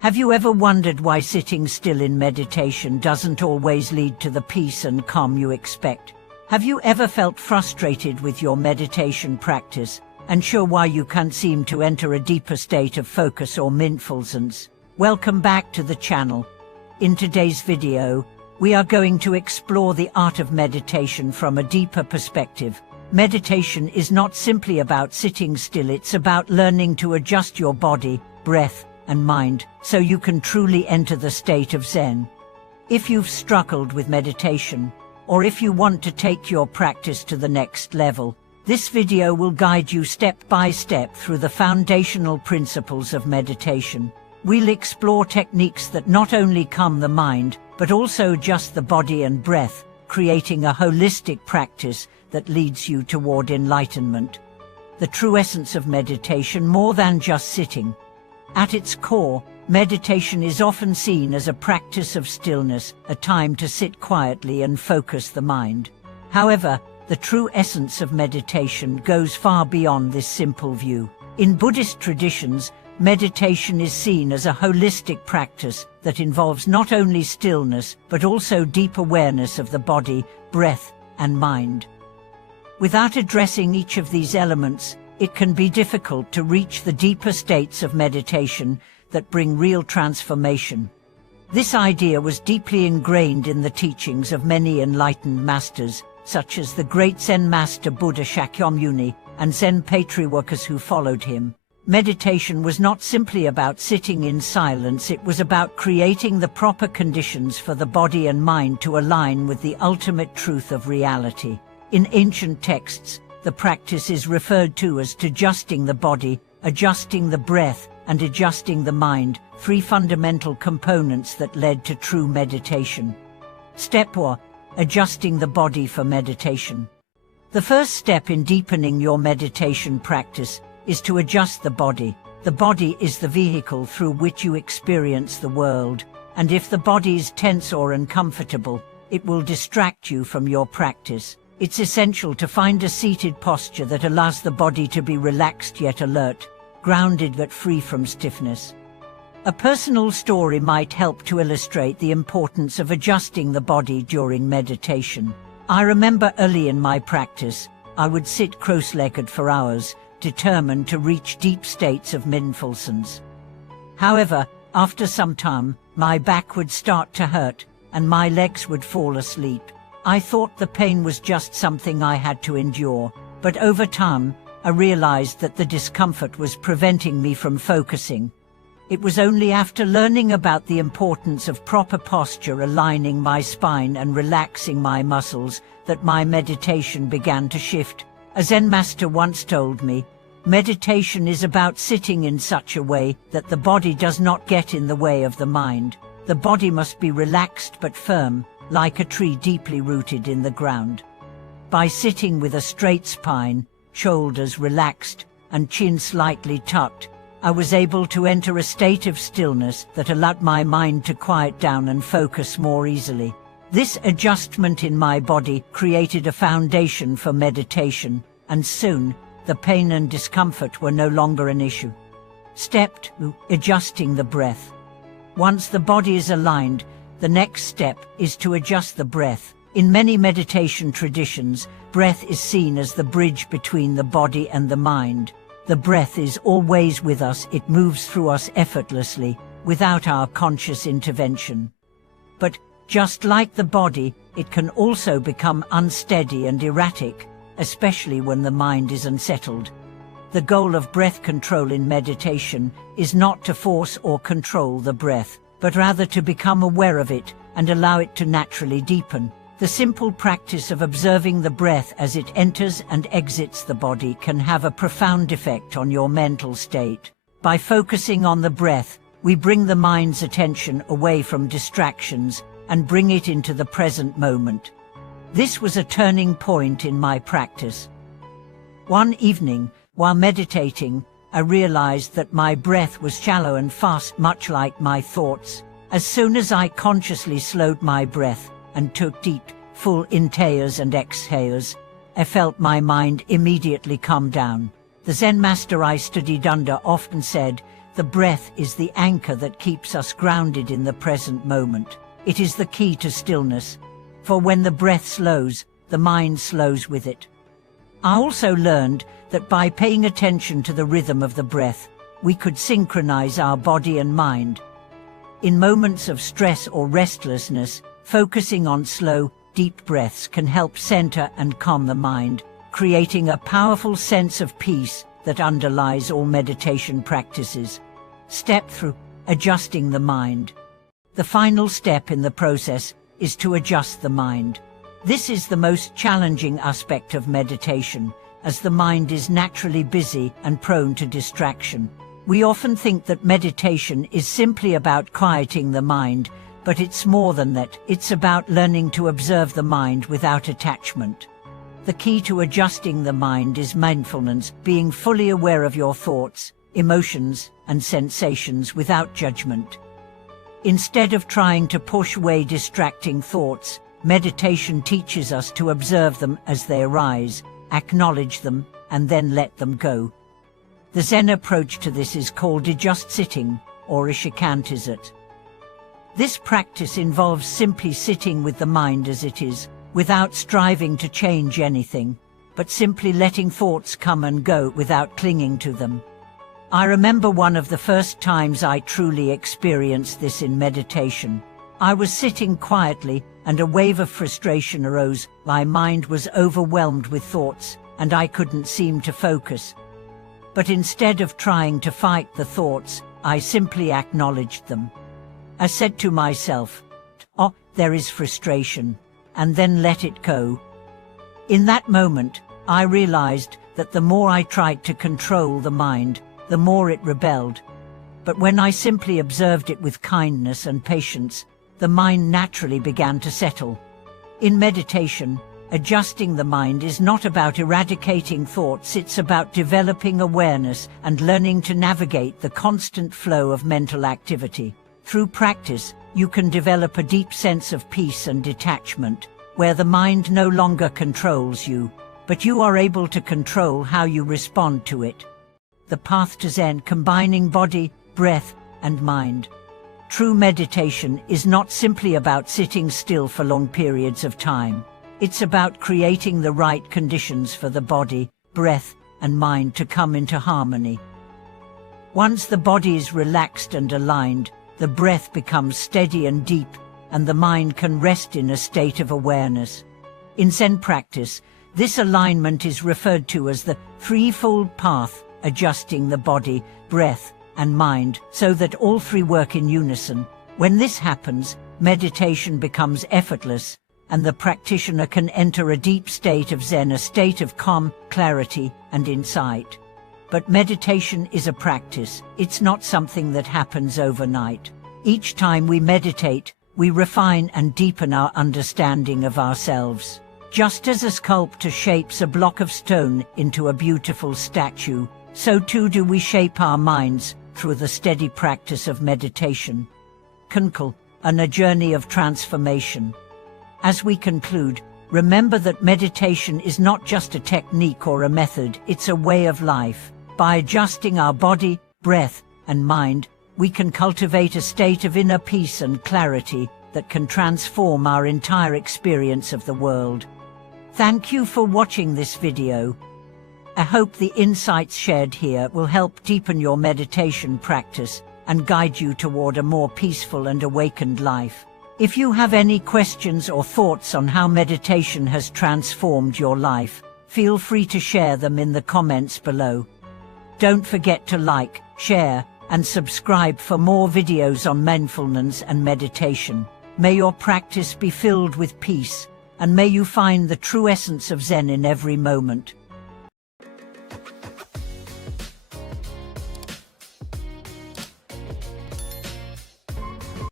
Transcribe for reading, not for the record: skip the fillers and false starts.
Have you ever wondered why sitting still in meditation doesn't always lead to the peace and calm you expect? Have you ever felt frustrated with your meditation practice, unsure why you can't seem to enter a deeper state of focus or mindfulness? Welcome back to the channel. In today's video, we are going to explore the art of meditation from a deeper perspective. Meditation is not simply about sitting still, it's about learning to adjust your body, breath, and mind so you can truly enter the state of Zen. If you've struggled with meditation, or if you want to take your practice to the next level, this video will guide you step by step through the foundational principles of meditation. We'll explore techniques that not only calm the mind, but also adjust the body and breath, creating a holistic practice that leads you toward enlightenment. The true essence of meditation, more than just sitting. At its core, meditation is often seen as a practice of stillness, a time to sit quietly and focus the mind. However, the true essence of meditation goes far beyond this simple view. In Buddhist traditions, meditation is seen as a holistic practice that involves not only stillness, but also deep awareness of the body, breath, and mind. Without addressing each of these elements, it can be difficult to reach the deeper states of meditation that bring real transformation. This idea was deeply ingrained in the teachings of many enlightened masters, such as the great Zen master Buddha Shakyamuni and Zen patriarchs who followed him. Meditation was not simply about sitting in silence, it was about creating the proper conditions for the body and mind to align with the ultimate truth of reality. In ancient texts, the practice is referred to as adjusting the body, adjusting the breath, and adjusting the mind, three fundamental components that led to true meditation. Step 1. Adjusting the body for meditation. The first step in deepening your meditation practice is to adjust the body. The body is the vehicle through which you experience the world, and if the body is tense or uncomfortable, it will distract you from your practice. It's essential to find a seated posture that allows the body to be relaxed yet alert, grounded but free from stiffness. A personal story might help to illustrate the importance of adjusting the body during meditation. I remember early in my practice, I would sit cross-legged for hours, determined to reach deep states of mindfulness. However, after some time, my back would start to hurt, and my legs would fall asleep. I thought the pain was just something I had to endure, but over time, I realized that the discomfort was preventing me from focusing. It was only after learning about the importance of proper posture, aligning my spine and relaxing my muscles, that my meditation began to shift. A Zen master once told me, meditation is about sitting in such a way that the body does not get in the way of the mind. The body must be relaxed but firm, like a tree deeply rooted in the ground. By sitting with a straight spine, shoulders relaxed, and chin slightly tucked, I was able to enter a state of stillness that allowed my mind to quiet down and focus more easily. This adjustment in my body created a foundation for meditation, and soon, the pain and discomfort were no longer an issue. Step 2. Adjusting the breath. Once the body is aligned, the next step is to adjust the breath. In many meditation traditions, breath is seen as the bridge between the body and the mind. The breath is always with us, it moves through us effortlessly, without our conscious intervention. But, just like the body, it can also become unsteady and erratic, especially when the mind is unsettled. The goal of breath control in meditation is not to force or control the breath, but rather to become aware of it and allow it to naturally deepen. The simple practice of observing the breath as it enters and exits the body can have a profound effect on your mental state. By focusing on the breath, we bring the mind's attention away from distractions and bring it into the present moment. This was a turning point in my practice. One evening, while meditating, I realized that my breath was shallow and fast, much like my thoughts. As soon as I consciously slowed my breath and took deep, full inhales and exhales, I felt my mind immediately calm down. The Zen master I studied under often said, The breath is the anchor that keeps us grounded in the present moment. It is the key to stillness, for when the breath slows, the mind slows with it. I also learned that by paying attention to the rhythm of the breath, we could synchronize our body and mind. In moments of stress or restlessness, focusing on slow, deep breaths can help center and calm the mind, creating a powerful sense of peace that underlies all meditation practices. Step 3: adjusting the mind. The final step in the process is to adjust the mind. This is the most challenging aspect of meditation, as the mind is naturally busy and prone to distraction. We often think that meditation is simply about quieting the mind, but it's more than that. It's about learning to observe the mind without attachment. The key to adjusting the mind is mindfulness, being fully aware of your thoughts, emotions, and sensations without judgment. Instead of trying to push away distracting thoughts, meditation teaches us to observe them as they arise, acknowledge them, and then let them go. The Zen approach to this is called just sitting, or Ishikantisat. This practice involves simply sitting with the mind as it is, without striving to change anything, but simply letting thoughts come and go without clinging to them. I remember one of the first times I truly experienced this in meditation. I was sitting quietly, and a wave of frustration arose. My mind was overwhelmed with thoughts, and I couldn't seem to focus. But instead of trying to fight the thoughts, I simply acknowledged them. I said to myself, "Oh, there is frustration," and then let it go. In that moment, I realized that the more I tried to control the mind, the more it rebelled. But when I simply observed it with kindness and patience, the mind naturally began to settle. In meditation, adjusting the mind is not about eradicating thoughts, it's about developing awareness and learning to navigate the constant flow of mental activity. Through practice, you can develop a deep sense of peace and detachment, where the mind no longer controls you, but you are able to control how you respond to it. The path to Zen, combining body, breath, and mind. True meditation is not simply about sitting still for long periods of time. It's about creating the right conditions for the body, breath, and mind to come into harmony. Once the body is relaxed and aligned, the breath becomes steady and deep, and the mind can rest in a state of awareness. In Zen practice, this alignment is referred to as the threefold path, adjusting the body, breath, and mind so that all three work in unison. When this happens, meditation becomes effortless, and the practitioner can enter a deep state of Zen, a state of calm, clarity, and insight. But meditation is a practice. It's not something that happens overnight. Each time we meditate, we refine and deepen our understanding of ourselves. Just as a sculptor shapes a block of stone into a beautiful statue, so too do we shape our minds through the steady practice of meditation. Kunkel, on a journey of transformation. As we conclude, remember that meditation is not just a technique or a method, it's a way of life. By adjusting our body, breath, and mind, we can cultivate a state of inner peace and clarity that can transform our entire experience of the world. Thank you for watching this video. I hope the insights shared here will help deepen your meditation practice and guide you toward a more peaceful and awakened life. If you have any questions or thoughts on how meditation has transformed your life, feel free to share them in the comments below. Don't forget to like, share, and subscribe for more videos on mindfulness and meditation. May your practice be filled with peace, and may you find the true essence of Zen in every moment.